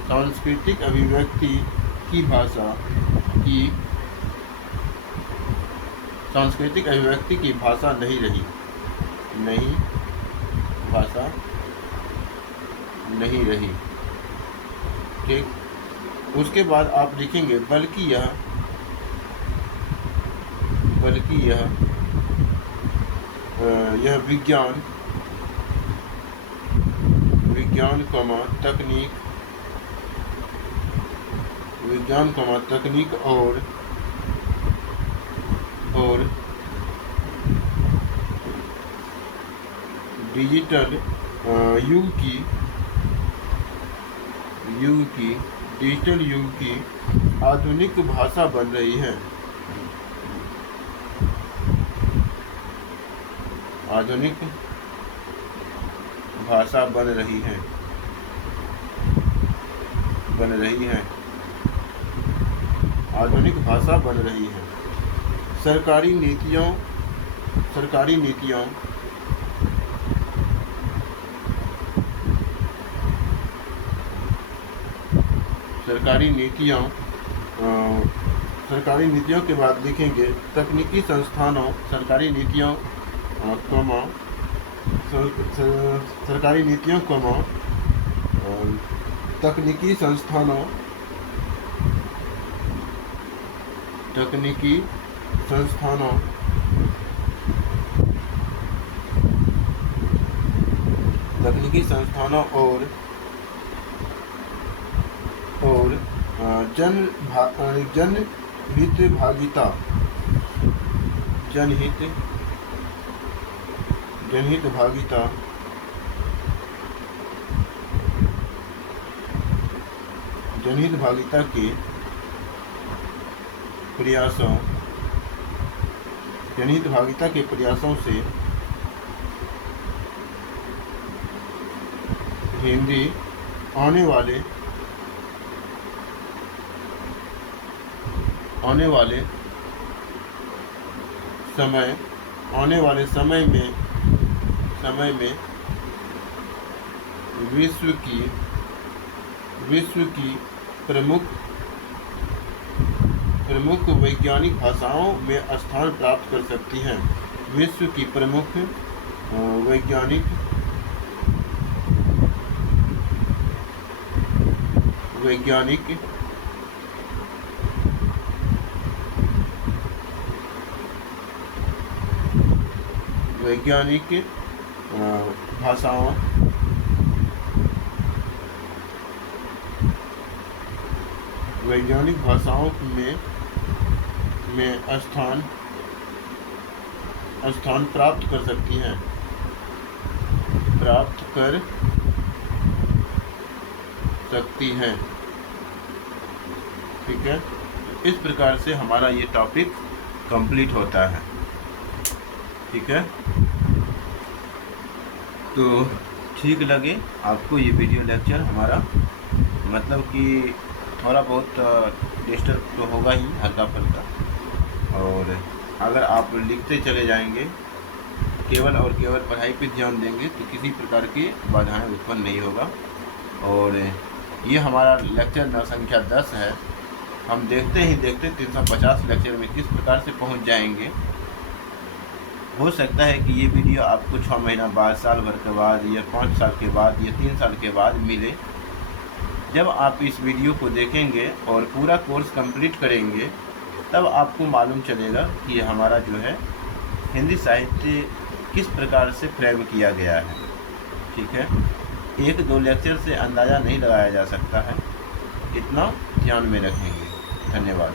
सांस्कृतिक अभिव्यक्ति की भाषा नहीं रही। ठीक, उसके बाद आप लिखेंगे बल्कि यह विज्ञान तकनीक और डिजिटल युग की आधुनिक भाषा बन रही है। आधुनिक भाषा बन रही है। आधुनिक भाषा बन रही है। सरकारी नीतियों सरकारी नीतियों के बाद लिखेंगे तकनीकी संस्थानों सरकारी नीतियों तकनीकी संस्थानों और जनहित भागिता के प्रयासों से हिंदी आने वाले समय में विश्व की प्रमुख वैज्ञानिक भाषाओं में स्थान प्राप्त कर सकती हैं। विश्व की प्रमुख वैज्ञानिक भाषाओं में स्थान प्राप्त कर सकती हैं। ठीक है, इस प्रकार से हमारा ये टॉपिक कंप्लीट होता है। ठीक है, तो ठीक लगे आपको ये वीडियो लेक्चर हमारा, मतलब कि थोड़ा बहुत डिस्टर्ब तो होगा ही हल्का फुल्का, और अगर आप लिखते चले जाएंगे केवल और केवल पढ़ाई पर ध्यान देंगे तो किसी प्रकार की बाधाएं उत्पन्न नहीं होगा। और ये हमारा लेक्चर संख्या 10 है। हम देखते 350 लेक्चर में किस प्रकार से पहुंच जाएंगे। हो सकता है कि ये वीडियो आपको 6 महीना बाद, साल भर के बाद, या 5 साल के बाद, या 3 साल के बाद मिले। जब आप इस वीडियो को देखेंगे और पूरा कोर्स कंप्लीट करेंगे तब आपको मालूम चलेगा कि हमारा जो है हिंदी साहित्य किस प्रकार से फ्रेम किया गया है। ठीक है, 1-2 लेक्चर से अंदाज़ा नहीं लगाया जा सकता है, इतना ध्यान में रखेंगे। धन्यवाद।